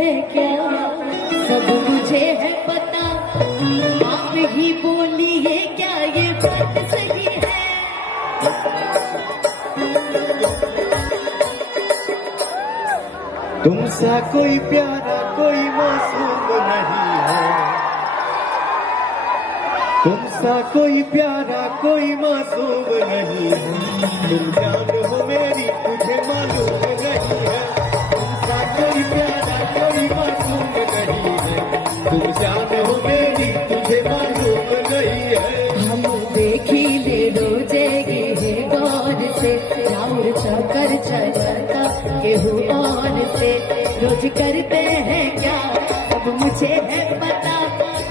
हैं क्या, सब मुझे है पता, आप ही बोलिए क्या ये बात सही है। तुमसा कोई प्यारा कोई मासूम नहीं है, तुमसा कोई प्यारा कोई मासूम नहीं है, तुम जान हो मेरी तुझे मालूम नहीं है। तुमसा कोई प्यारा कोई मासूम नहीं है, तुम जान हो मेरी तुझे मालूम नहीं है। हम देखी ले रोजेगी है गौर से, राउर चौकर चलता केहू और से, रोज करते हैं क्या अब मुझे है पता,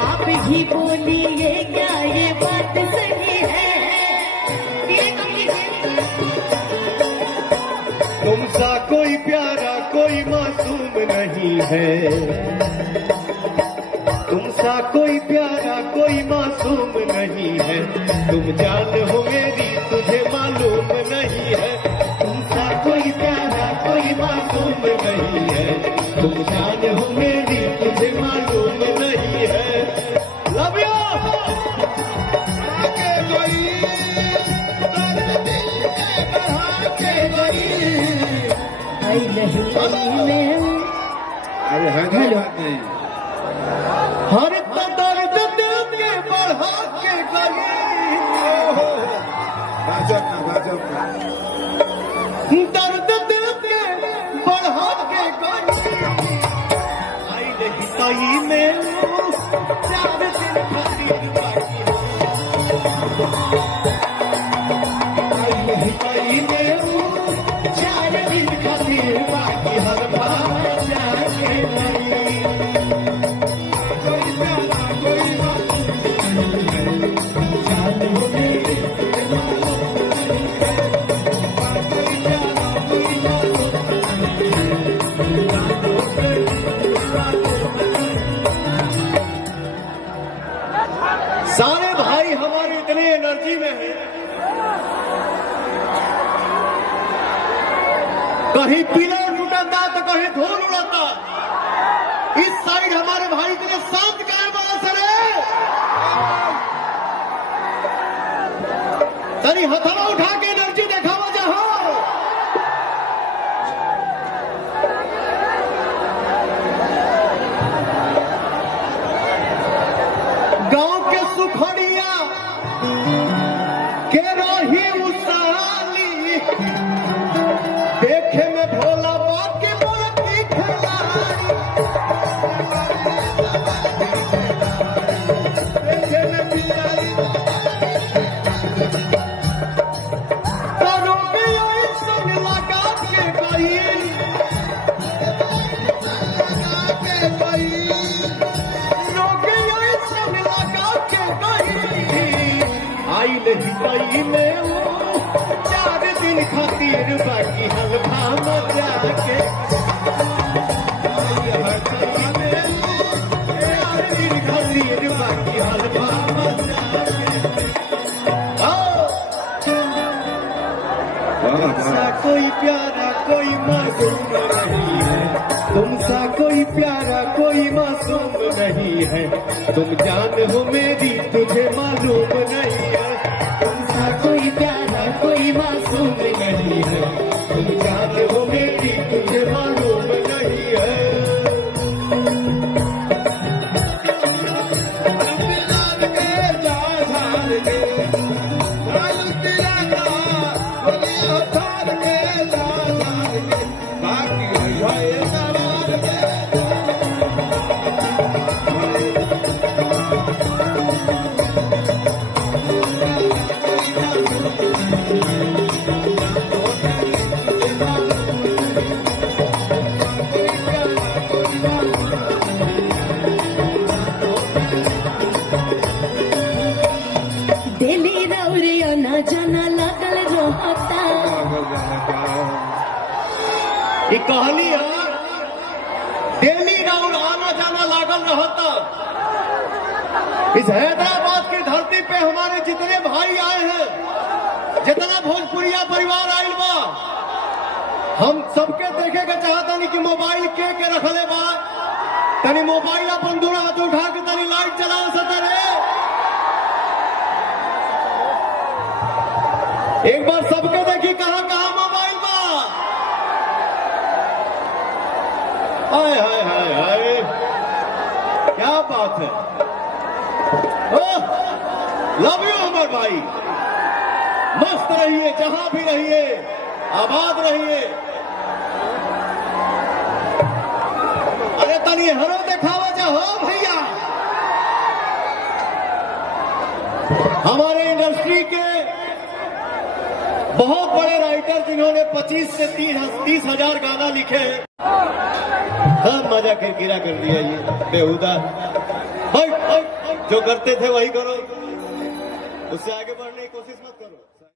आप ही बोलिए क्या ये बात सही है। तुमसा कोई प्यारा कोई मासूम नहीं है, तुमसा कोई प्यारा कोई मासूम नहीं है, तुम जान हो मेरी तुझे मालूम नहीं है। तुमसा कोई प्यारा कोई मासूम नहीं है, तुम जान हो मेरी तुझे मालूम नहीं है। Love you. आगे कोई दर्द दिल के बढ़ा के गई, आई नहीं में अरे हैदराबाद नहीं, हर दर्द दिल के बढ़ा के गई, भाजपा भाजपा दर्द दिल के बढ़ा के गई। आई नहीं पाई में 4 दिन खातिर बाकी, आई नहीं पाई में 4 दिन खातिर बाकी, हर बार जाके गई। सारे भाई हमारे इतने एनर्जी में हैं, कहीं पिलर उड़ता तो कहीं धूल उड़ता। इस साइड हमारे भाई इतने शांत करने वाला सर है, तनी हथवा उठा के एनर्जी देखावा जहां। गांव के सुखड़िया के रही उसाली, देखे में भोला बाकी मूर्ति खिलाड़ी, देखे में बिचारी करों के ऐसन लगा के गई, रोगे ऐसन लगा के गई। आई नहीं पाई में 4 दिन खातिर बाकी, हल्का मजा के 4 दिन खातिर बाकी, हल्का मजा तुमसा कोई प्यारा कोई मासूम नहीं है, तुमसा कोई प्यारा कोई मासूम नहीं है, तुम जान हो मेरी तुझे मालूम नहीं है। तुमसा कोई प्यारा कोई मासूम नहीं है, तुम जान हो मेरी तुझे मालूम नहीं है। दिल्ली रौरिया ना जाना लगल रहता, ये कहानी है, दिल्ली राउंड आना जाना लागल रहता। इस हैदराबाद की धरती पे हमारे जितने भाई आए हैं, जितना भोजपुरिया परिवार आयल बा, हम सबके देखे के चाहता नहीं कि मोबाइल के रखले बा तनी मोबाइल अपन दूर हाथ उठा के तनी लाइट चलाओ सतर है। एक बार सबके देखी कहां कहां मोबाइल बा। हाय हाय हाय हाय, क्या बात है। लव यू अमर भाई, मस्त रहिए, जहां भी रहिए, आबाद रहिए। अरे तनी हरो दिखावा चाहो भैया। हमारे इंडस्ट्री के बहुत बड़े राइटर जिन्होंने 25 से 30 हजार गाना लिखे हैं, सब मजा किरकिरा कर दिया ये बेहुदा। जो करते थे वही करो, उससे आगे बढ़ने की कोशिश